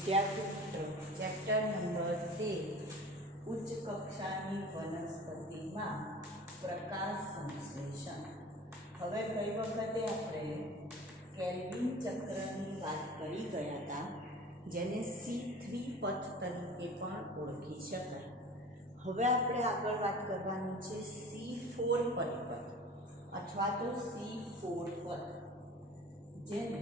વિદ્યાર્થી મિત્રો, chapter number 13 ઉચ્ચ કક્ષાની વનસ્પતિમાં પ્રકાશ સંશ્લેષણ. હવે ગઈ વખતે આપણે કેલ્વિન ચક્રની વાત કરી ગયા હતા, જેને C3 પથ તરીકે પણ ઓળખી શકાય. હવે આપણે આગળ વાત કરવાની છે C4 પરિપથ અથવા તો C4 પથ, જેને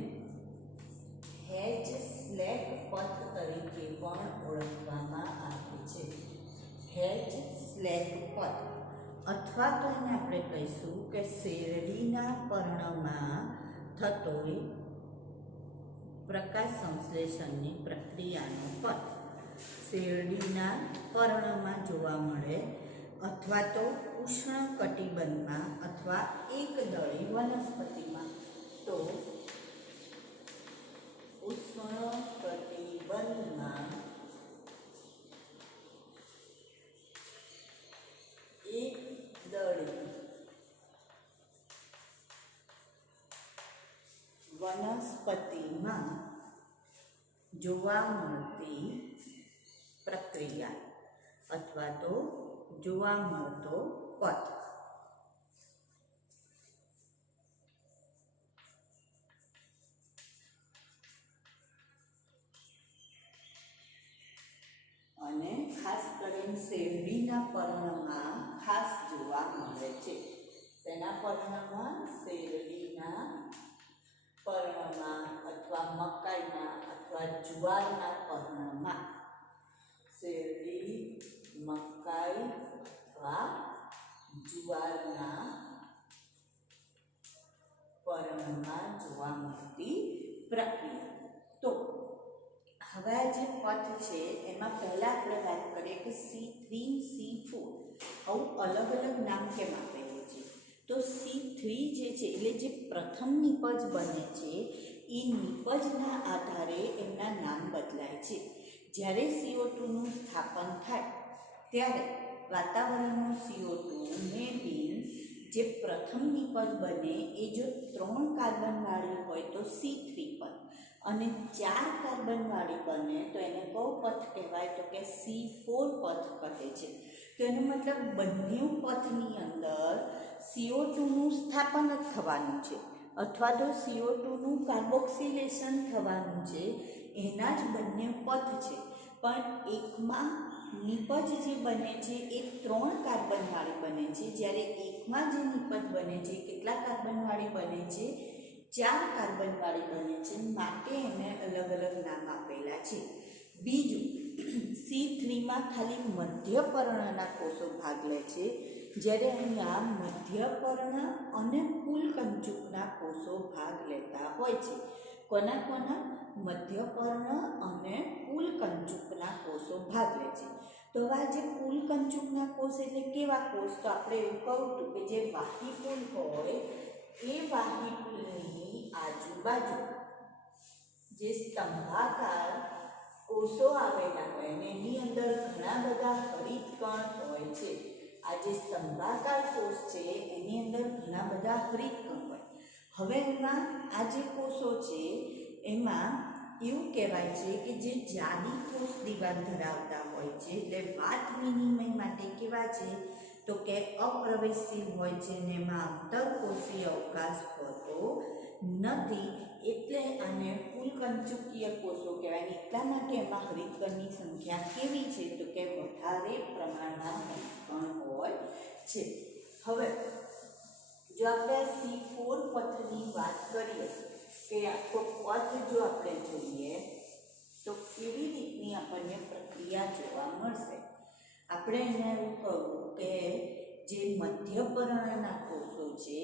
હેજ સ્લેક પથ તરીકે પણ ઓળખવામાં આવે છે. હેજ સ્લેક પથ અથવા તો એને આપણે કહીશું કે શેરડીના પર્ણમાં થતો પ્રકાશ સંશ્લેષણની પ્રક્રિયાનો પથ. શેરડીના પર્ણમાં જોવા મળે અથવા તો ઉષ્ણકટિબંધમાં અથવા એકદળી વનસ્પતિમાં. તો ઉષ્ણકટિબંધમાં એકદળી વનસ્પતિમાં જોવા મળતી પ્રક્રિયા અથવા તો જોવા મળતો પથ. અને ખાસ કરીને શેરડીના પર્ણમાં ખાસ જોવા મળે છે. તેના પર્ણમાં શેરડીના પર્ણમાં અથવા મકાઈના અથવા જુવારના પર્ણમાં. શેરડી, મકાઈ અથવા જુવારના પર્ણમાં જોવા મળતી પ્રક્રિયા. તો હવે આ જે પથ છે એમાં પહેલાં આપણે વાત કરીએ કે C3, C4 આવું અલગ અલગ નામ કેમ આપેલું છે. તો C3 જે છે એટલે જે પ્રથમ નિપજ બને છે એ નિપજના આધારે એમના નામ બદલાય છે. જ્યારે CO2નું સ્થાપન થાય ત્યારે વાતાવરણનું CO2 મેળવી જે પ્રથમ નિપજ બને એ જો 3 કાર્બનવાળી હોય તો C3 પથ અને 4 કાર્બનવાળી બને તો એને કયો પથ કહેવાય? તો કે C4 પથ કહે છે. તો એનો મતલબ બંને પથની અંદર CO2નું સ્થાપન જ થવાનું છે અથવા તો CO2નું કાર્બોક્સિલેશન થવાનું છે. એના જ બંને પથ છે, પણ એકમાં નિપજ જે બને છે એ 3 કાર્બનવાળી બને છે, જ્યારે એકમાં જે નિપજ બને છે કેટલા કાર્બનવાળી બને છે? 4 કાર્બનવાળી બને છે. માટે એને અલગ અલગ નામ આપેલા છે. બીજું, C3માં ખાલી મધ્યપર્ણના કોષો ભાગ લે છે, જ્યારે અહીંયા મધ્યપર્ણ અને પુલકંચુકના કોષો ભાગ લેતા હોય છે. કોના કોના? મધ્યપર્ણ અને પુલકંચુકના કોષો ભાગ લે છે. તો આ જે પુલકંચુકના કોષ એટલે કેવા કોષ? તો આપણે એવું કહું હતું કે જે વાહીપુલ હોય એ વાહીપુલની આજુબાજુ જે સ્તંભાકાર કોષો આવેલા હોય અને એની અંદર ઘણા બધા હરિતકણ હોય છે. આ જે સ્તંભાકાર કોષ છે એની અંદર ઘણા બધા હરિતકણ હોય. હવે એમાં આ જે કોષો છે એમાં એવું કહેવાય છે કે જે જાડી કોષ દિવાલ ધરાવતા હોય છે, એટલે વાત વિનિમય માટે કેવા છે? તો કે અપ્રવેશી હોય છે ને એમાં આંતરકોષીય અવકાશ હોતો નથી, એટલે આને પુલકંચુકીય કોષો કહેવાય. એટલા માટે એમાં હરિતકણની સંખ્યા કેવી છે? તો કે વધારે પ્રમાણમાં હરિતકણ હોય છે. હવે જો આપણે C4 પથની વાત કરીએ કે આખો પથ જો આપણે જોઈએ તો કેવી રીતની આપણને પ્રક્રિયા જોવા મળશે. આપણે એને એવું કહું કે જે મધ્યપર્ણના કોષો છે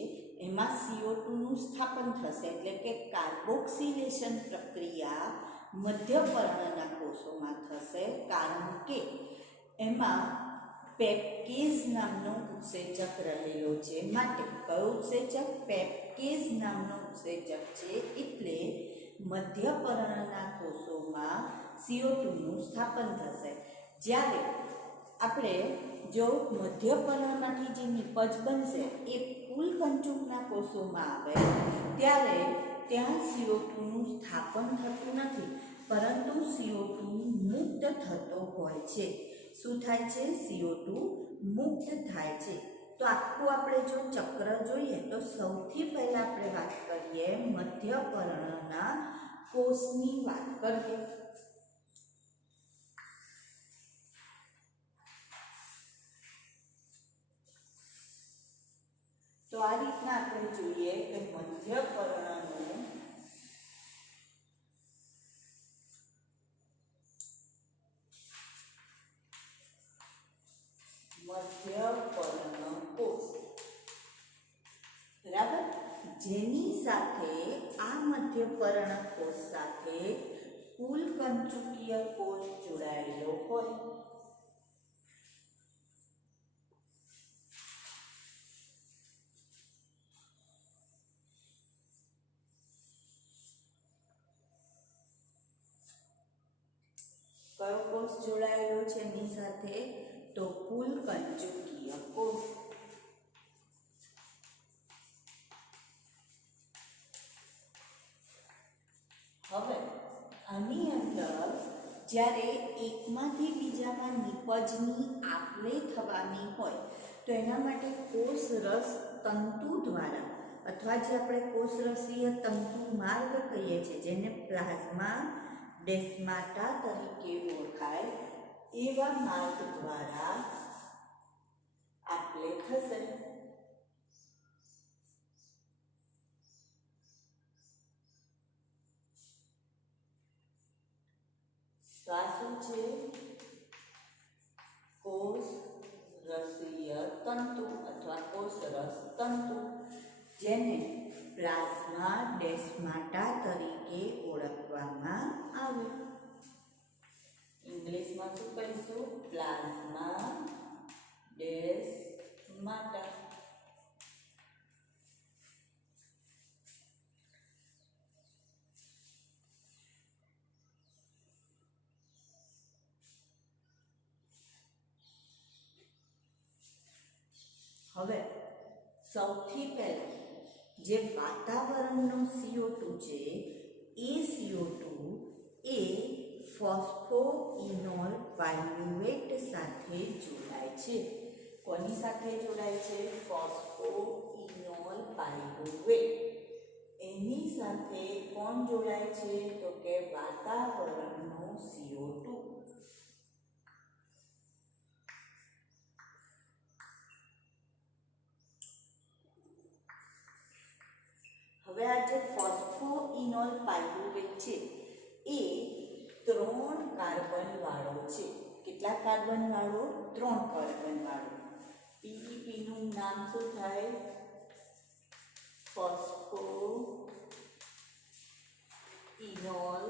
એમાં CO2નું સ્થાપન થશે, એટલે કે કાર્બોક્સિલેશન પ્રક્રિયા મધ્યપર્ણના કોષોમાં થશે, કારણ કે એમાં પેપ્કેઝ નામનો ઉત્સેચક રહેલો છે. માટે કયો ઉત્સેચક? પેપ્કેઝ નામનો ઉત્સેચક છે, એટલે મધ્યપર્ણના કોષોમાં CO2નું સ્થાપન થશે. જ્યારે આપણે જો મધ્યપર્ણમાંથી જે નિપજ બનશે એ પુલકંચુકના કોષોમાં આવે ત્યારે ત્યાં CO2નું સ્થાપન થતું નથી, પરંતુ CO2 મુક્ત થતો હોય છે. શું થાય છે? CO2 મુક્ત થાય છે. તો આખું આપણે જો ચક્ર જોઈએ તો સૌથી પહેલા આપણે વાત કરીએ મધ્યપર્ણના કોષની વાત કરીએ. તો આ રીતના આપણે જોઈએ કે મધ્યપર્ણનું કોષ, બરાબર, જેની સાથે આ મધ્યપર્ણ કોષ સાથે કુલ કંચુકીય કોષ જોડાયેલો હોય. કયો કોષ જોડાયેલો છે એની સાથે? તો કુલ કંચુકીય કોષ. હવે આની અંદર જ્યારે એકમાંથી બીજામાં નિપજની આપ-લે થવાની હોય તો એના માટે કોષરસ તંતુ દ્વારા અથવા જે આપણે કોષરસીય તંતુ માર્ગ કહીએ છીએ, જેને પ્લાઝ્મા ડેસ્માટા તરીકે ઓળખાય, એવા માર્ગ દ્વારા આપ-લે થશે. તો આ શું છે? કોષરસીય તંતુ અથવા કોષરસ તંતુ, જેને પ્લાઝ્મા ડેસ્માટા તરીકે ઓળખવામાં આવે. ઇંગ્લિશમાં શું કહીશું? પ્લાઝ્મા ડેસ્માટા. હવે સૌથી પહેલા જે વાતાવરણનો CO2 છે એ CO2 એ ફોસ્ફોઇનોલ પાયરુવેટ સાથે જોડાય છે. કોની સાથે જોડાય છે? ફોસ્ફોઇનોલ પાયરુવેટ. એની સાથે કોણ જોડાય છે? તો કે વાતાવરણનો CO2. હવે આ જે ફોસ્ફોઇનોલ પાયરુવેટ છે એ 3 કાર્બન વાળો છે. કેટલા કાર્બન વાળો? 3 કાર્બન વાળો. PEP નું નામ શું થાય? ફોસ્ફોઇનોલ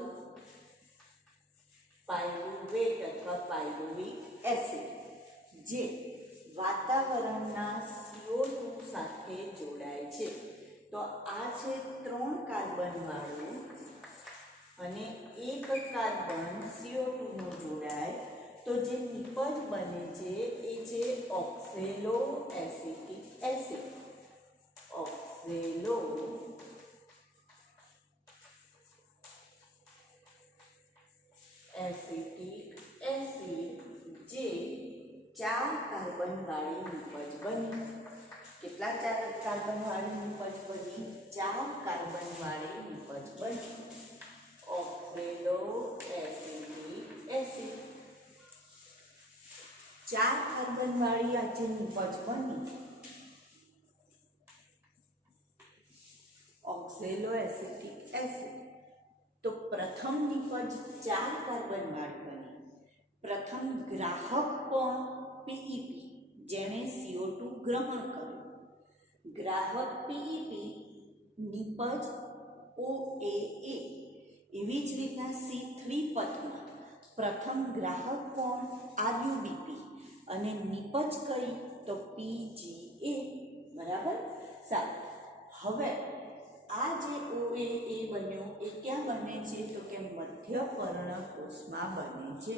પાયરુવેટ અથવા પાયરુવિક એસિડ, જે વાતાવરણના CO2 સાથે જોડાય છે. તો આ છે 3 કાર્બન વાળું અને 1 કાર્બન CO2 નો જોડાય તો જે નિપજ બને છે એ છે ઓક્ઝેલો એસિટિક એસિડ. ઓક્ઝેલો એસિટિક એસિડ, જે 4 કાર્બન વાળી નિપજ બની. કેટલા 4 કાર્બન વાળી નિપજ બની? 4 કાર્બન વાળી નિપજ બની. ઓક્ઝેલો એસિટિક એસિડ 4 કાર્બન વાળી આ જે નિપજ બની, ઓક્ઝેલો એસિટિક એસિડ, તો પ્રથમ નિપજ 4 કાર્બન વાળી બની. પ્રથમ ગ્રાહક કોણ? PEP, જેણે CO2 ગ્રહણ કર્યું. ગ્રાહક PEP, નિપજ OAA. એવી જ રીતના C3 પથમાં પ્રથમ ગ્રાહક કોણ? RUBP, અને નિપજ કઈ? તો PGA. બરાબર. સારું. હવે આ જે OAA બન્યો એ ક્યાં બને છે? તો કે મધ્યપર્ણ કોષમાં બને છે.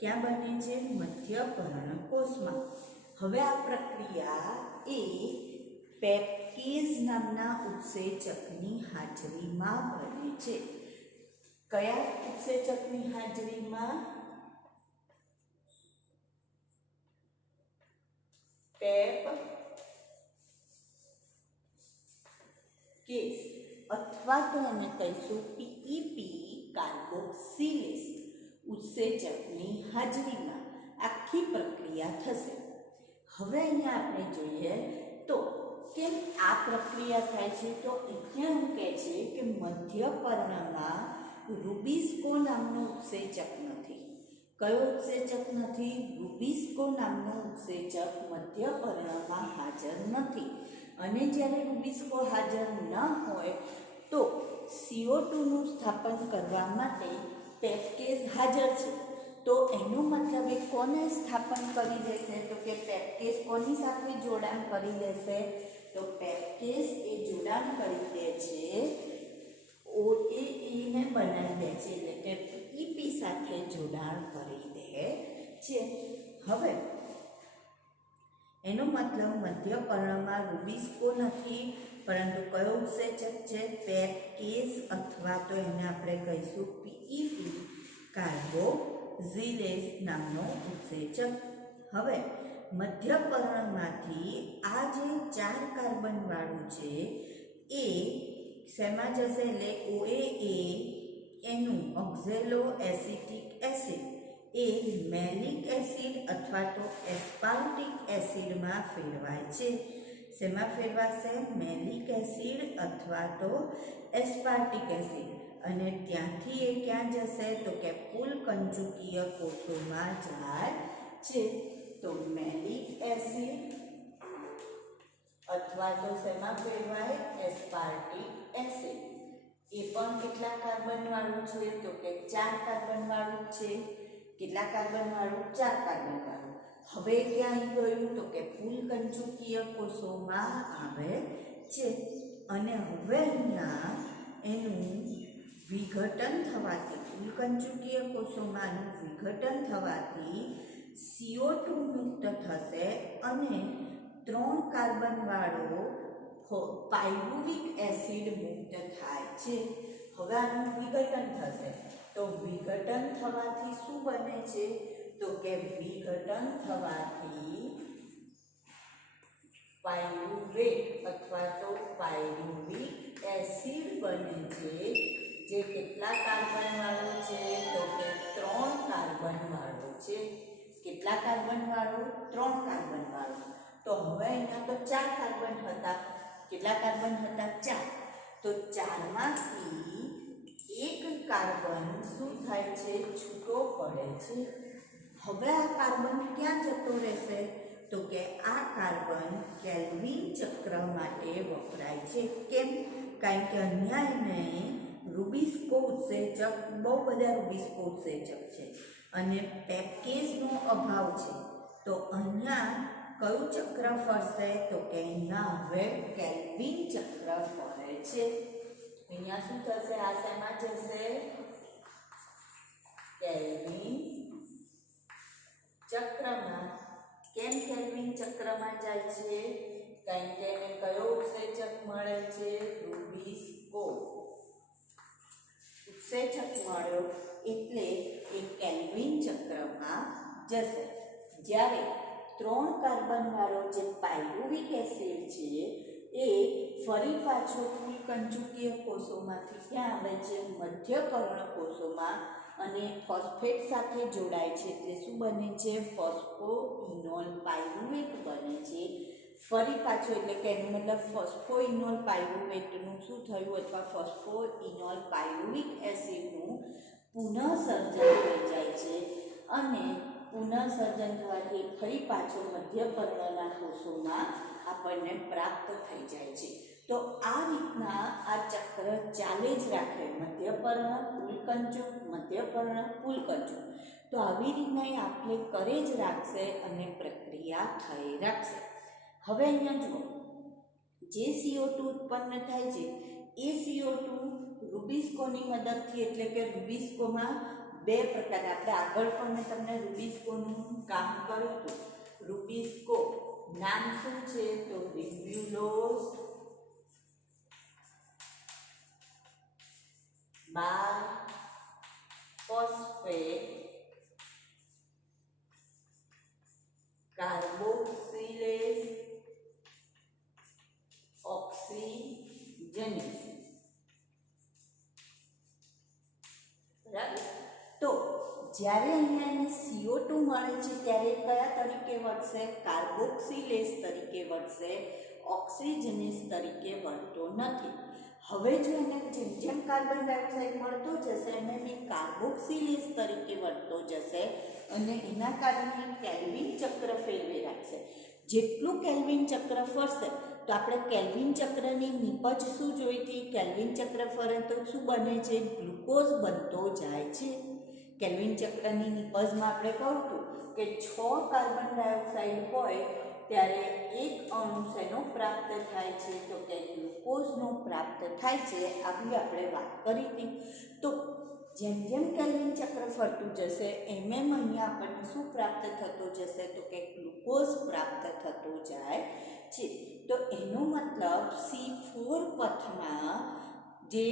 ક્યાં બને છે? મધ્યપર્ણ કોષમાં. હવે આ પ્રક્રિયા એ પેપ્કેઝ નામના ઉત્સેચકની હાજરીમાં બને છે. કયા ઉત્સેચકની હાજરીમાં? પેપ કેસ અથવા તો એને કહીશું પીઈપી કાર્બોક્સિલેસ ઉત્સેચકની હાજરીમાં આખી પ્રક્રિયા થશે. હવે અહીંયા આપણે જોઈએ તો કેમ આ પ્રક્રિયા થાય છે. તો અહીંયા એવું કહે છે કે મધ્યપર્ણમાં રૂબિસ્કો નામનો ઉત્સેચક નથી. કયો ઉત્સેચક નથી? રૂબિસ્કો નામનો ઉત્સેચક મધ્યપર્ણમાં હાજર નથી. અને જ્યારે રૂબિસ્કો હાજર ન હોય તો CO2 નું સ્થાપન કરવા માટે પેપકેઝ હાજર છે. તો એનો મતલબ એ કોને સ્થાપન કરી દેશે? તો કે પેપકેઝ કોની સાથે જોડાણ કરી દેશે? તો પેપકેઝ એ જોડાણ કરી દે છે OAA ને બનાવી દે છે, એટલે કે PEP સાથે જોડાણ કરી દે છે. હવે એનો મતલબ મધ્યપર્ણમાં રૂબિસ્કો નથી, પરંતુ કયો ઉત્સેચક છે? પેપકેઝ અથવા તો એને આપણે કહીશું PEP કાર્બોક્સિલેસ નામનો ઉત્સેચક. હવે મધ્યપર્ણમાંથી આ જે 4 કાર્બન વાળું છે એ શેમાં જશે? એટલે OAA એનું ઓક્ઝેલો એસિટિક એસિડ એ મેલિક એસિડ અથવા તો એસ્પાર્ટિક એસિડમાં ફેરવાય છે. શેમાં ફેરવાશે? મેલિક એસિડ અથવા તો એસ્પાર્ટિક એસિડ. અને ત્યાંથી એ ક્યાં જશે? તો કે પુલ કંચુકીય કોષોમાં જાય છે. તો મેલિક એસિડ અથવા તો શેમાં ફેરવાય? Aspartic acid. એ પણ કેટલા કાર્બન વાળું છે? તો કે 4 કાર્બન વાળું છે. કેટલા કાર્બન વાળું? 4 કાર્બન વાળું. હવે ક્યાં ગયું? તો કે પુલ કંચુકીય કોષોમાં આવે છે. અને હવે અહીંયા એનું વિઘટન થવાથી, પુલ કંચુકીય કોષોમાંનું વિઘટન થવાથી CO2 મુક્ત થશે અને 3 કાર્બન વાળો પાયરુવિક એસિડ મુક્ત થાય છે. હવે આનું વિઘટન થશે. તો વિઘટન થવાથી શું બને છે? તો કે વિઘટન થવાથી પાયરુવેટ અથવા તો પાયરુવિક એસિડ બને છે, જે કેટલા કાર્બન વાળો છે? તો કે 3 કાર્બન વાળો છે. કેટલા કાર્બન વાળો? 3 કાર્બન વાળો. તો હવે અહીંયા તો 4 કાર્બન હતા. કેટલા કાર્બન હતા? 4. તો 4 માંથી એક કાર્બન શું થાય છે? છૂટો પડે છે. હવે આ કાર્બન ક્યાં જતો રહેશે? તો કે આ કાર્બન કેલ્વિન ચક્ર માટે વપરાય છે. કેમ? કારણ કે અહીંયા એને રૂબિસ્કો ઉત્સેચક, બહુ બધા રૂબિસ્કો ઉત્સેચક છે અને પેપકેઝનો અભાવ છે. તો અહીંયા કયું ચક્ર ફરશે? તો કે અહીંયા હવે કેલ્વિન ચક્ર ફરે છે. અહીંયા શું થશે? આ શેમાં જશે? કેલ્વિન ચક્રમાં. કેમ કેલ્વિન ચક્રમાં જાય છે? કારણ કે એને કયો ઉત્સેચક મળે છે? રૂબિસ્કો ઉત્સેચક મળ્યો એટલે એ કેલ્વિન ચક્રમાં જશે. જ્યારે 3 કાર્બન વાળો જે પાયરુવિક એસિડ છે એ ફરી પાછો પુલ કંચુકીય કોષોમાંથી ક્યાં આવે છે? મધ્યપર્ણ કોષોમાં. અને ફોસ્ફેટ સાથે જોડાય છે એટલે શું બને છે? ફોસ્ફોઇનોલ પાયરુવેટ બને છે. ફરી પાછો એટલે કે એનો મતલબ ફોસ્ફોઇનોલ પાયરુવેટનું શું થયું? અથવા ફોસ્ફોઇનોલ પાયરુવિક એસિડનું પુનઃસર્જન થઈ જાય છે. અને પુનઃસર્જન થવાથી ફરી પાછો મધ્યપર્ણના કોષોમાં આપણને પ્રાપ્ત થઈ જાય છે. તો આ રીતના આ ચક્ર ચાલે જ રાખે. મધ્યપર્ણ પુલકંચુક, મધ્યપર્ણ પુલકંચુક. તો આવી રીતના એ આપણે કરે જ રાખશે અને પ્રક્રિયા થઈ રાખશે. હવે અહીંયા જુઓ, જે CO2 ઉત્પન્ન થાય છે એ CO2 રૂબિસ્કોની મદદથી, એટલે કે રૂબિસ્કોમાં 2 પ્રકાર. આપણે આગળ પણ મેં તમને રૂબિસ્કોનું કામ કર્યું હતું. રૂબિસ્કો નામ શું છે? તો રિબ્યુલોઝ બાય ફોસ્ફેટ કાર્બોક્સિલેઝ ઓક્સિજનેઝ. બરાબર. તો જ્યારે અહીંયા એને CO2 મળે છે ત્યારે કયા તરીકે વર્તશે? કાર્બોક્સિલેઝ તરીકે વર્તશે, ઓક્સિજનેઝ તરીકે વર્તતો નથી. હવે જો એને જેમ જેમ કાર્બન ડાયોક્સાઇડ મળતો જશે એમ એ કાર્બોક્સિલેઝ તરીકે વર્તતો જશે અને એના કારણે કેલ્વિન ચક્ર ફેરવે રાખશે. જેટલું કેલ્વિન ચક્ર ફરશે તો આપણે કેલ્વિન ચક્રની નિપજ શું જોઈ હતી? કેલ્વિન ચક્ર ફરે તો શું બને છે? ગ્લુકોઝ બનતો જાય છે. કેલ્વિન ચક્રની નિપજમાં આપણે કહું હતું કે 6 કાર્બન ડાયોક્સાઇડ હોય ત્યારે એક અણુ શેનો પ્રાપ્ત થાય છે? તો કે ગ્લુકોઝનો પ્રાપ્ત થાય છે. આવી આપણે વાત કરી હતી. તો જેમ જેમ કેલ્વિન ચક્ર ફરતું જશે એમ એમ અહીંયા આપણને શું પ્રાપ્ત થતો જશે? તો કે ગ્લુકોઝ પ્રાપ્ત થતો જાય છે. તો એનો મતલબ C4 પથમાં જે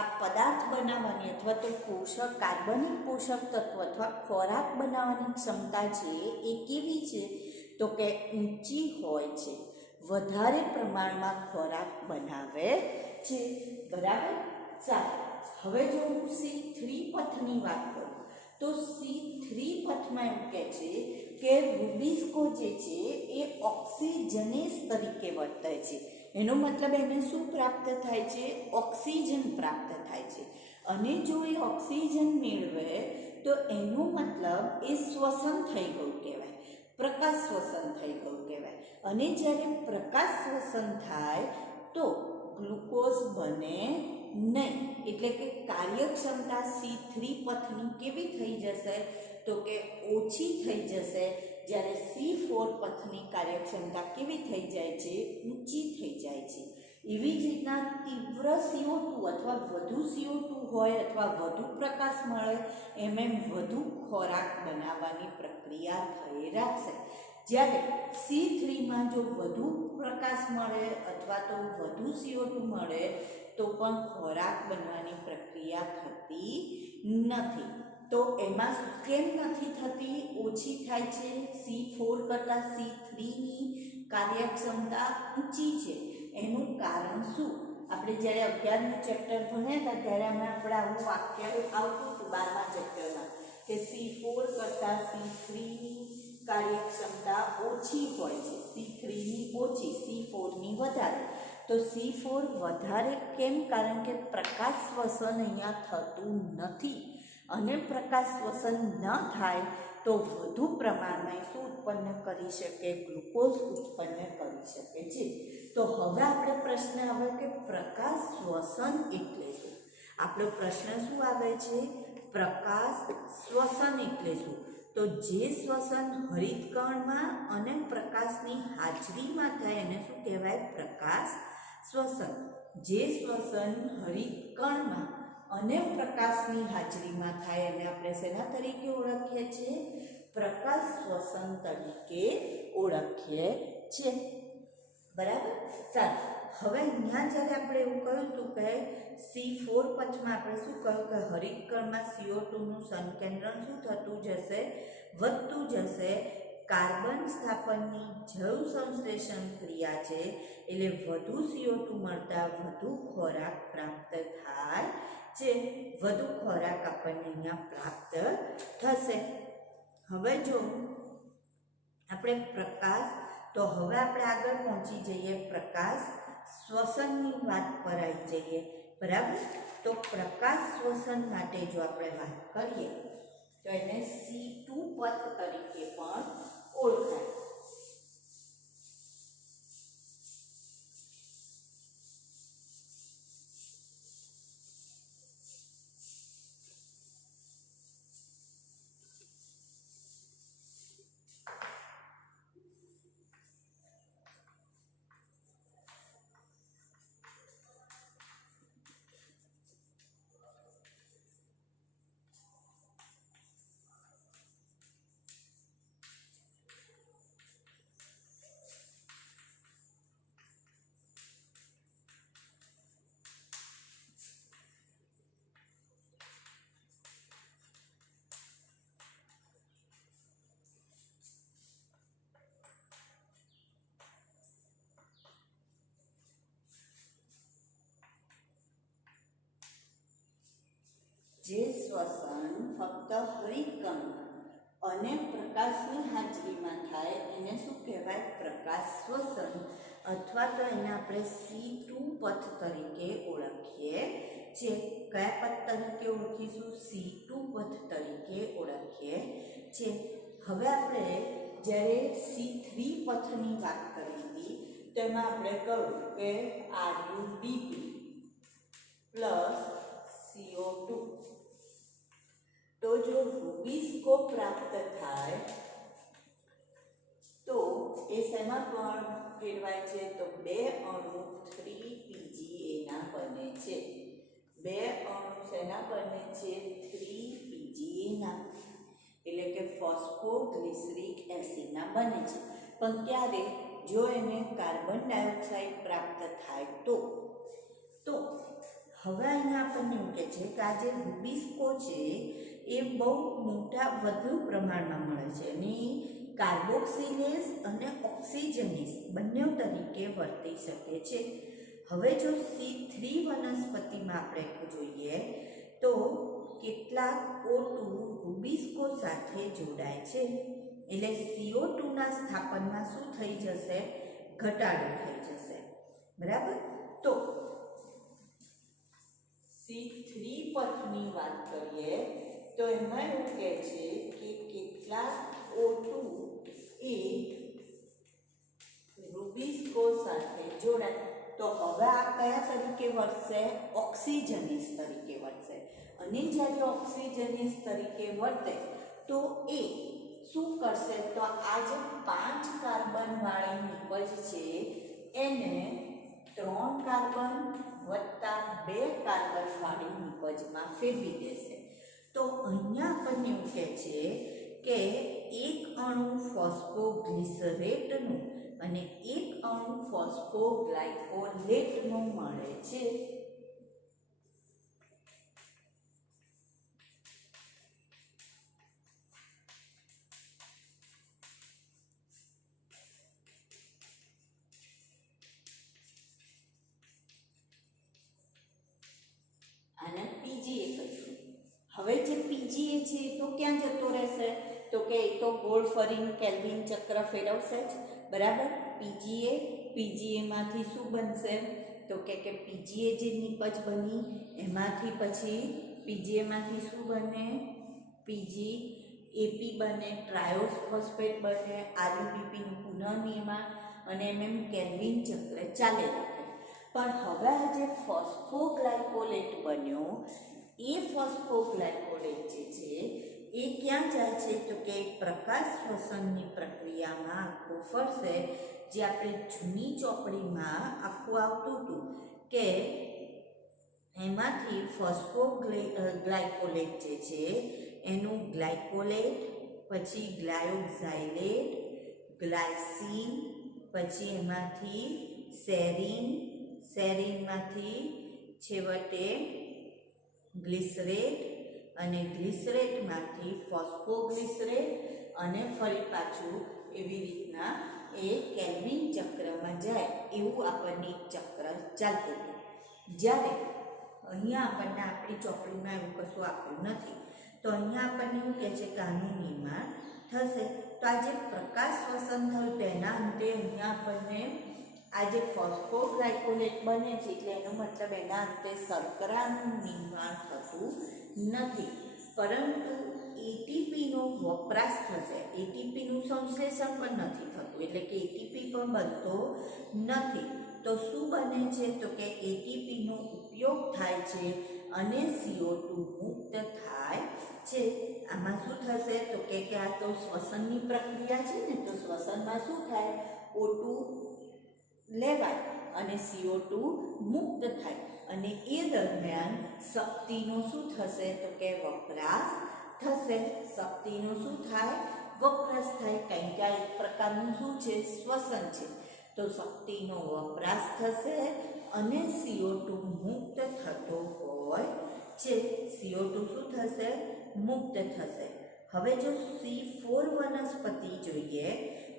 આ પદાર્થ બનાવવાની અથવા તો પોષક કાર્બનિક પોષક તત્વ અથવા ખોરાક બનાવવાની ક્ષમતા છે એ કેવી છે? તો કે ઊંચી હોય છે, વધારે પ્રમાણમાં ખોરાક બનાવે છે. બરાબર. ચાલો હવે જો હું C3 પથની વાત કરું તો C3 પથમાં એવું કહે છે કે રૂબિસ્કો જે છે એ ઓક્સિજનેઝ તરીકે વર્તે છે. એનો મતલબ એને શું પ્રાપ્ત થાય છે? ઓક્સિજન પ્રાપ્ત થાય છે. અને જો એ ઓક્સિજન મેળવે તો એનો મતલબ એ શ્વસન થઈ ગયું કહેવાય, પ્રકાશ શ્વસન થઈ ગયું કહેવાય. અને જ્યારે પ્રકાશ શ્વસન થાય તો ગ્લુકોઝ બને નહીં. એટલે કે કાર્યક્ષમતા C3 પથની કેવી થઈ જશે? તો કે ઓછી થઈ જશે. જ્યારે C4 પથની કાર્યક્ષમતા કેવી થઈ જાય છે? ઊંચી થઈ જાય છે. એવી જ રીતના તીવ્ર CO2 અથવા વધુ CO2 હોય અથવા વધુ પ્રકાશ મળે એમ એમ વધુ ખોરાક બનાવવાની પ્રક્રિયા થઈ રાખશે. જ્યારે C3માં જો વધુ પ્રકાશ મળે અથવા તો વધુ CO2 મળે તો પણ ખોરાક બનવાની પ્રક્રિયા થતી નથી. તો એમાં કેમ નથી થતી? ઓછી થાય છે. C4 કરતાં C3ની કાર્યક્ષમતા ઊંચી છે. એનું કારણ શું? આપણે જ્યારે 11મું ચેપ્ટર ભણ્યા હતા ત્યારે આપણે આવું વાક્ય આવતું હતું 12મા ચેપ્ટરમાં કે C4 કરતાં C3ની કાર્યક્ષમતા ઓછી હોય છે. C3ની ઓછી, C4ની વધારે. તો C4 વધારે કેમ? કારણ કે પ્રકાશ શ્વસન અહીંયા થતું નથી. અને પ્રકાશ શ્વસન ન થાય તો વધુ પ્રમાણમાં શું ઉત્પન્ન કરી શકે? ગ્લુકોઝ ઉત્પન્ન કરી શકે છે. તો હવે આપણે પ્રશ્ન આવે કે પ્રકાશ શ્વસન એટલે શું? આપણો પ્રશ્ન શું આવે છે? પ્રકાશ શ્વસન એટલે શું? તો જે શ્વસન હરિતકણમાં અને પ્રકાશની હાજરીમાં થાય એને શું કહેવાય? પ્રકાશ શ્વસન. જે શ્વસન હરિતકણમાં અને પ્રકાશની હાજરીમાં થાય એને આપણે શેના તરીકે ઓળખીએ છીએ? પ્રકાશ શ્વસન તરીકે ઓળખીએ છીએ. બરાબર. ચાલો હવે અહીંયા જ્યારે આપણે એવું કહ્યું હતું કે C4 પથમાં આપણે શું કહ્યું કે હરિતકણમાં CO2નું સંકેન્દ્રણ શું થતું જશે? વધતું જશે. કાર્બન સ્થાપનની જૈવ સંશ્લેષણ ક્રિયા છે એટલે વધુ CO2 મળતા વધુ ખોરાક પ્રાપ્ત થાય છે. વધુ ખોરાક આપણને અહીંયા પ્રાપ્ત થશે. હવે જો આપણે પ્રકાશ, તો હવે આપણે આગળ પહોંચી જઈએ પ્રકાશ શ્વસનની વાત પર આવી જઈએ. બરાબર. તો પ્રકાશ શ્વસન માટે જો આપણે વાત કરીએ તો એને C2 પથ તરીકે પણ ઓળખાય. જે શ્વસન ફક્ત હરિતકણ અને પ્રકાશની હાજરીમાં થાય એને શું કહેવાય? પ્રકાશ શ્વસન, અથવા તો એને આપણે C2 પથ તરીકે ઓળખીએ છીએ. કયા પથ તરીકે ઓળખીશું? C2 પથ તરીકે ઓળખીએ છીએ. હવે આપણે જ્યારે C3 પથની વાત કરી હતી તેમાં આપણે કહ્યું કે RUBP પ્લસ CO2. તો જો રૂબિસ્કો પ્રાપ્ત થાય તો એ શેમાં પણ ફેરવાય છે? તો બે અણુ 3PGA ના બને છે. બે અણુ શેના બને છે? 3PGA ના, એટલે કે ફોસ્ફોગ્લિસરિક એસિડ ના બને છે. પણ ત્યારે જો એને કાર્બન ડાયોક્સાઇડ પ્રાપ્ત થાય તો હવે અહીંયા આપણને એવું કહે છે કે આ જે રૂબિસ્કો છે એ બહુ મોટા વધુ પ્રમાણમાં મળે છે અને કાર્બોક્સિલેઝ અને ઓક્સિજનેઝ બંને તરીકે વર્તી શકે છે. હવે જો C3 વનસ્પતિમાં આપણે જોઈએ તો કેટલાક O2 રૂબિસ્કો સાથે જોડાય છે, એટલે CO2 ના સ્થાપનમાં શું થઈ જશે? ઘટાડો થઈ જશે. બરાબર. તો C3 પથની વાત કરીએ તો એમાં એવું કહે છે કે કેટલાક O2 એ રૂબિસ્કો સાથે જોડાય. તો હવે આ કયા તરીકે વર્તશે? ઓક્સિજનેઝ તરીકે વર્તશે. અને જ્યારે ઓક્સિજનેઝ તરીકે વર્તે તો એ શું કરશે? તો આ જે 5 કાર્બન વાળી નિપજ છે એને 3 કાર્બન વત્તા 2 કાર્બન વાળી નિપજમાં ફેરવી દેશે. તો અહીંયા આપણને એવું કહે છે કે એક અણુ ફોસ્ફોગ્લિસરેટનું અને એક અણુ ફોસ્ફોગ્લાયકોલેટનું મળે છે. આને PGA કહીશું. હવે જે PGA છે એ તો ક્યાં જતો રહેશે? તો કે એ તો ગોળ ફરીને કેલ્વિન ચક્ર ફેરવશે જ. બરાબર. PGA માંથી શું બનશે? તો કે PGA જે નિપજ બની એમાંથી પછી PGA માંથી શું બને? PGAP બને, ટ્રાયોસ ફોસ્ફેટ બને, RUBP નું પુનઃનિર્માણ અને એમ કેલ્વિન ચક્ર ચાલે રાખે. પણ હવે આ જે ફોસ્ફોગ્લાયકોલેટ બન્યો એ ફોસ્ફોગ્લાયકોલેટ જે છે એ ક્યાં જાય છે? તો કે પ્રકાશ શ્વસનની પ્રક્રિયામાં આખું ફરશે. જે આપણે જૂની ચોપડીમાં આખું આવતું હતું કે એમાંથી ફોસ્ફોગ્લાયકોલેટ જે છે એનું ગ્લાયકોલેટ, પછી ગ્લાયોક્સાઇલેટ, ગ્લાયસીન, પછી એમાંથી સેરીન, સેરીનમાંથી છેવટે ગ્લિસરેટ અને ગ્લિસરેટમાંથી ફોસ્ફોગ્લિસરેટ અને ફરી પાછું એવી રીતના એ કેલ્વિન ચક્રમાં જાય એવું આપણને ચક્ર ચાલતું હતું. જ્યારે અહીંયા આપણને આપણી ચોપડીમાં એવું કશું આપ્યું નથી. તો અહીંયા આપણને એવું કહે છે કે આનું નિર્માણ થશે. તો આ જે પ્રકાશ શ્વસન થયું તેના અંતે અહીંયા આપણને આ જે ફોસ્ફોગ્લાયકોલેટ બને છે એટલે એનો મતલબ એના અંતે શર્કરાનું નિર્માણ થતું નથી, પરંતુ એટીપીનો વપરાશ થશે. એટીપીનું સંશ્લેષણ પણ નથી થતું, એટલે કે એટીપી પણ બનતો નથી. તો શું બને છે? તો કે એટીપીનો ઉપયોગ થાય છે અને CO2 મુક્ત થાય છે. આમાં શું થશે? તો કે આ તો શ્વસનની પ્રક્રિયા છે ને, તો શ્વસનમાં શું થાય? O2 લેવાય અને CO2 મુક્ત થાય અને એ દરમિયાન શક્તિનો શું થશે? તો કે વપરાશ થશે. શક્તિનો શું થાય? વપરાશ થાય. કારણ કે આ એક પ્રકારનું શું છે? શ્વસન છે. તો શક્તિનો વપરાશ થશે અને CO2 મુક્ત થતો હોય છે. CO2 શું થશે? મુક્ત થશે. હવે જો C4 વનસ્પતિ જોઈએ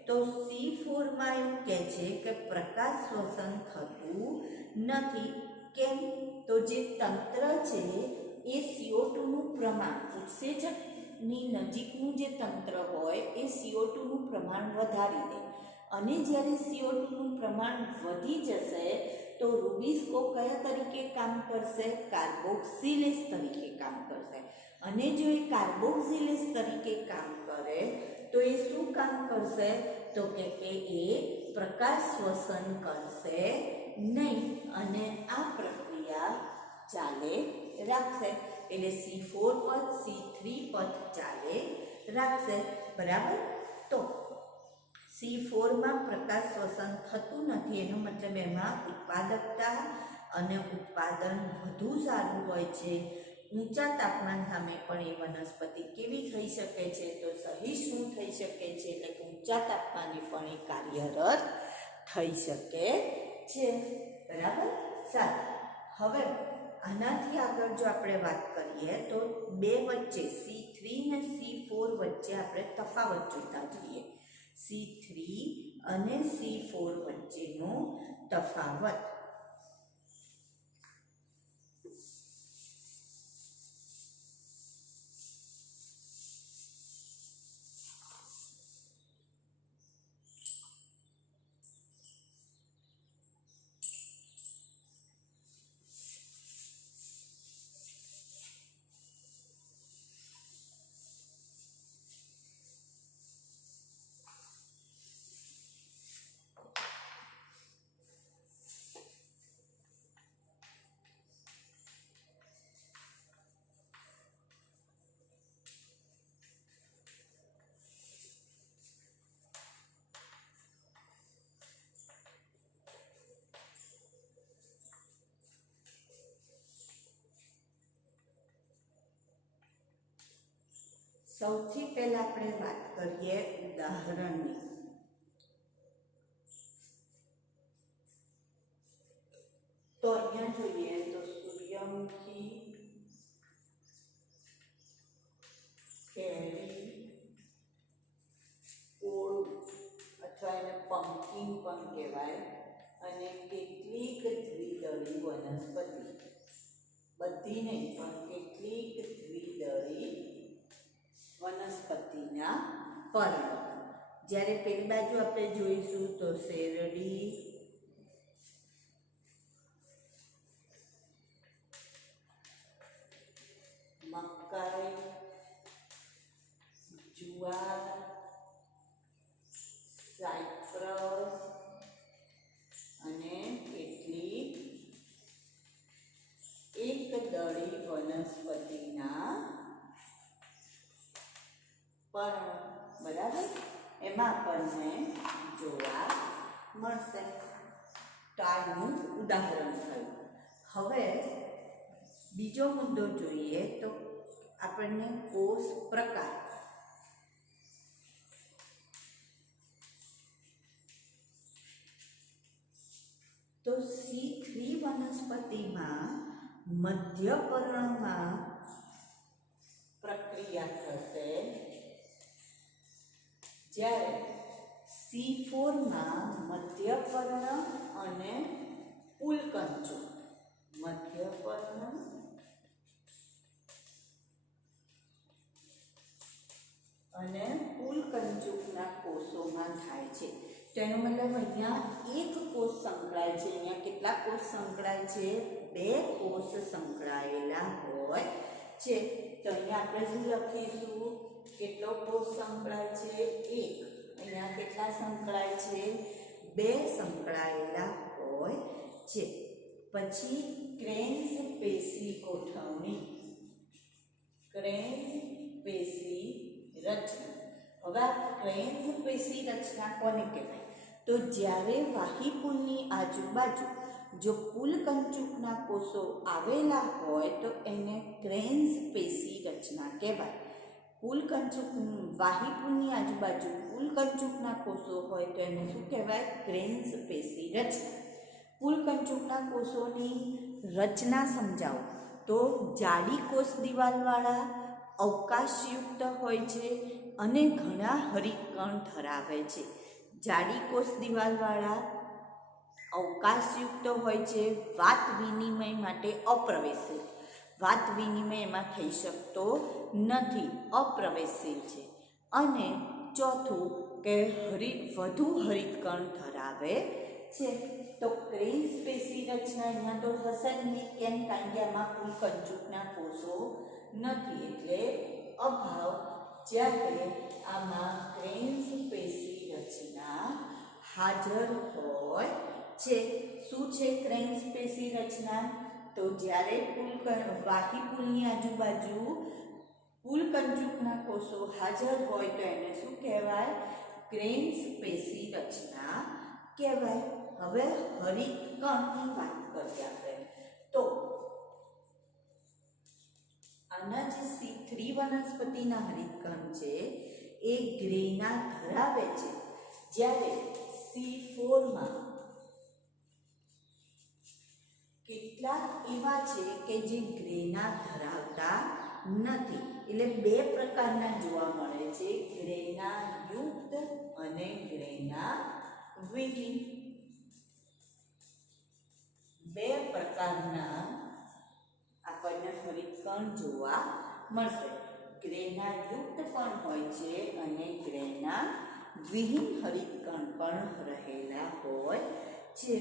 તો C4 માં એવું કહે છે કે પ્રકાશ શ્વસન થતું નથી. કેમ? તો જે તંત્ર છે એ CO2નું પ્રમાણ, ઉત્સેચકની નજીકનું જે તંત્ર હોય એ CO2નું પ્રમાણ વધારી દે, અને જ્યારે CO2નું પ્રમાણ વધી જશે તો રૂબિસ્કો કયા તરીકે કામ કરશે? કાર્બોક્સિલેઝ તરીકે કામ કરશે. અને જો એ કાર્બોક્સિલેઝ તરીકે કામ કરે તો એ શું કામ કરશે? તો કે એ પ્રકાશ શ્વસન કરશે નહીં, અને આ પ્રક્રિયા ચાલે રાખશે. એટલે C4 પદ C3 પદ ચાલે રાખશે. બરાબર. તો C4 માં પ્રકાશ શ્વસન થતું નથી, એનો મતલબ એમાં ઉત્પાદકતા અને ઉત્પાદન વધુ સારું હોય છે. ઊંચા તાપમાન સામે પણ એ વનસ્પતિ કેવી થઈ શકે છે? તો સહિષ્ણુ થઈ શકે છે, એટલે કે ઊંચા તાપમાને પણ એ કાર્યરત થઈ શકે છે. બરાબર. સારું. હવે આનાથી આગળ જો આપણે વાત કરીએ તો બે વચ્ચે C3 અને C4 વચ્ચે આપણે તફાવત જોતા જઈએ. C3 અને C4 વચ્ચેનો તફાવત. સૌથી પહેલા આપણે વાત કરીએ ઉદાહરણની. તો અહીંયા જોઈએ તો સૂર્યમુખી, કેરી, કોળ અથવા એને પમ્પકિન પણ કહેવાય, અને કેટલીક દ્વિદળી વનસ્પતિ, બધી નહીં પણ કેટલીક દ્વિદળી વનસ્પતિના પર્ણો. જ્યારે પેલી બાજુ આપણે જોઈશું તો શેરડી, મકાઈ, જુવાર, સાયપ્રસ અને કેટલીક એકદળી વનસ્પતિના પર્ણો. બરાબર. એમાં આપણને જોવા મળશે. તો આનું ઉદાહરણ થયું. હવે બીજો મુદ્દો જોઈએ તો આપણને કોષ પ્રકાર. તો C3 વનસ્પતિમાં મધ્ય પર્ણમાં પ્રક્રિયા થશે, જ્યારે C4 માં મધ્ય પર્ણ અને પુલકંચુક, મધ્ય પર્ણ અને પુલકંચુકના કોષોમાં થાય છે. તેનો મતલબ અહીંયા એક કોષ સંકળાય છે. અહીંયા કેટલા કોષ સંકળાય છે? બે કોષ સંકળાયેલા હોય છે. તો અહીંયા આપણે શું લખીશું? કેટલો કોષ સંકળાય છે? એક. અહીંયા કેટલા સંકળાય છે? બે સંકળાયેલા હોય છે. પછી ક્રેન્સ પેશી ગોઠવણી, ક્રેન્સ પેશી રચના. હવે આ ક્રેન્સ પેશી રચના કોને કહેવાય? તો જ્યારે વાહીપુલની આજુબાજુ જો પુલકંચુકના કોષો આવેલા હોય તો એને ક્રેન્સ પેશી રચના કહેવાય. પુલકંચુક વાહીપુલની આજુબાજુ પુલકંચુકના કોષો હોય તો એને શું કહેવાય? ક્રેન્સ પેશી રચના. પુલકંચુકના કોષોની રચના સમજાવો. તો જાડી કોષ દિવાલવાળા, અવકાશયુક્ત હોય છે અને ઘણા હરિતકણ ધરાવે છે. જાડી કોષ દિવાલવાળા, અવકાશયુક્ત હોય છે, વાત વિનિમય માટે અપ્રવેશિત. વાત વિનિમય એમાં થઈ શકતો નથી, અપ્રવેશશીલ છે. અને ચોથું કે વધુ હરિતકણ ધરાવે છે. તો ક્રેન્સ પેશી રચના અહીંયા તો હશે જ નહીં, કેમ? કારણ કે આમાં કુલ કંચુકના કોષો નથી, એટલે અભાવ. જ્યારે આમાં ક્રેન્સ પેશી રચના હાજર હોય છે. શું છે ક્રેન્સ પેશી રચના? તો જ્યારે વાહીપુલની આજુબાજુ કુલ કંચુકના કોષો હાજર હોય તો એને શું કહેવાય? ક્રેન્સ પેશી રચના કહેવાય. હવે હરિતકણની વાત કરીએ આપણે. તો આના જે C3 વનસ્પતિના હરિતકણ છે એ ગ્રેના ધરાવે છે, જ્યારે C4માં કેટલાક એવા છે કે જે ગ્રેના ધરાવતા નથી. એટલે બે પ્રકારના જોવા મળે છે, ગ્રેના યુક્ત અને ગ્રેના વિહીન. બે પ્રકારના આપણને હરિતકણ જોવા મળશે. ગ્રેના યુક્ત પણ હોય છે અને ગ્રેના વિહીન હરિતકણ પણ રહેલા હોય છે.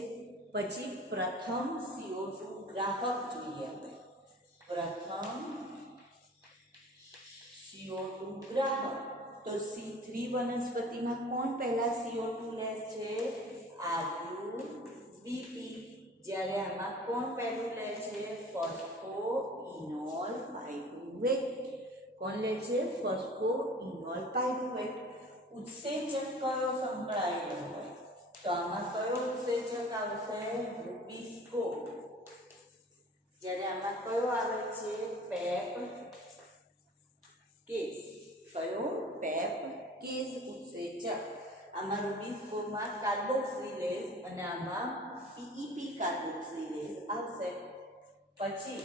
પછી પ્રથમ CO2 ગ્રાહક જોઈએ આપણે. પ્રથમ CO2 ગ્રાહક. તો C3 વનસ્પતિમાં કોણ પહેલા CO2 લે છે? RUBP. જ્યારે આમાં કોણ પહેલું લે છે? ફોસ્ફોઇનોલ પાયરુવેટ. કોણ લે છે? ફોસ્ફોઇનોલ પાયરુવેટ. ઉત્સેચક કયો સંકળાયેલો હોય? તો આમાં કયો ઉત્સેચક આવશે? રુબિસ્કો. જ્યારે આમાં કયો આવે છે? પેપ કેસ. કયો? પેપ કેસ ઉત્સેચક. આમાં રુબિસ્કોમાં કાર્બોક્સિલેઝ અને આમાં PEP કાર્બોક્સિલેઝ આવશે. પછી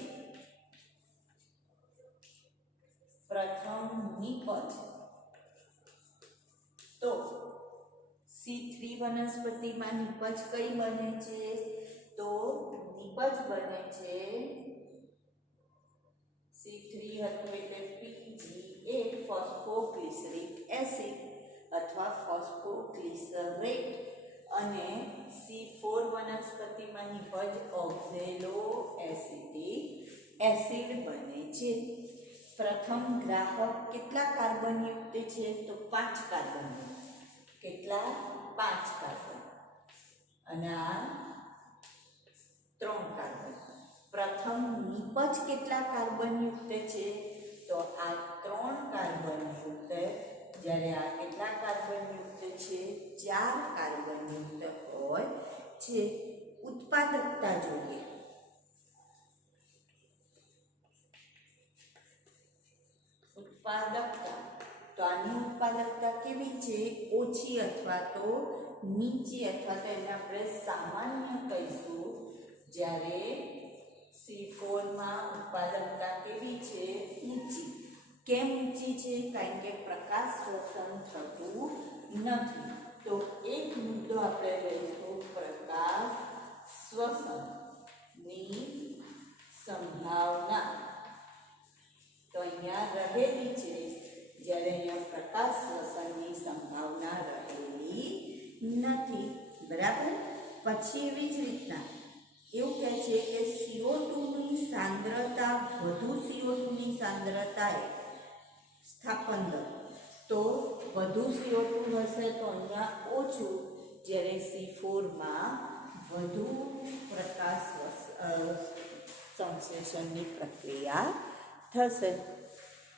પ્રથમ નિપજ. તો C3 વનસ્પતિમાં નિપજ કઈ બને છે? તો નિપજ બને છે C3 હતું એટલે PGA ફોસ્ફોગ્લિસરિક એસિડ અથવા ફોસ્ફોગ્લિસરેટ. અને C4 વનસ્પતિમાં નિપજ ઓક્ઝેલો એસિટિક એસિડ બને છે. પ્રથમ ગ્રાહક કેટલા કાર્બનયુક્ત છે? તો 5 કાર્બન. કેટલા? 5 કાર્બન. અને આ 3 કાર્બન. પ્રથમ નિપજ કેટલા કાર્બનયુક્ત છે? તો આ 3 કાર્બનયુક્ત. જ્યારે આ કેટલા કાર્બનયુક્ત છે? 4 કાર્બનયુક્ત હોય છે. ઉત્પાદકતા જોઈએ. ઉત્પાદકતા. તો આની ઉત્પાદકતા કેવી છે? ઓછી અથવા તો નીચી, અથવા તો એને આપણે સામાન્ય કહીશું. જ્યારે C4માં ઉત્પાદકતા કેવી છે? ઊંચી. કેમ ઊંચી છે? કારણ કે પ્રકાશ શ્વસન થતું નથી. તો એક મુદ્દો આપણે લઈશું, પ્રકાશ શ્વસનની સંભાવના. તો અહીંયા રહેલી છે, જ્યારે અહીંયા પ્રકાશ શ્વસનની સંભાવના રહેલી નથી. બરાબર. પછી એવી જ રીતના એવું કહે છે કે CO2ની સાંદ્રતા, વધુ CO2ની સાંદ્રતાએ સ્થાપન દર. તો વધુ CO2 હશે તો અહીંયા ઓછું, જ્યારે C4માં વધુ પ્રકાશ સંશ્લેષણની પ્રક્રિયા થશે.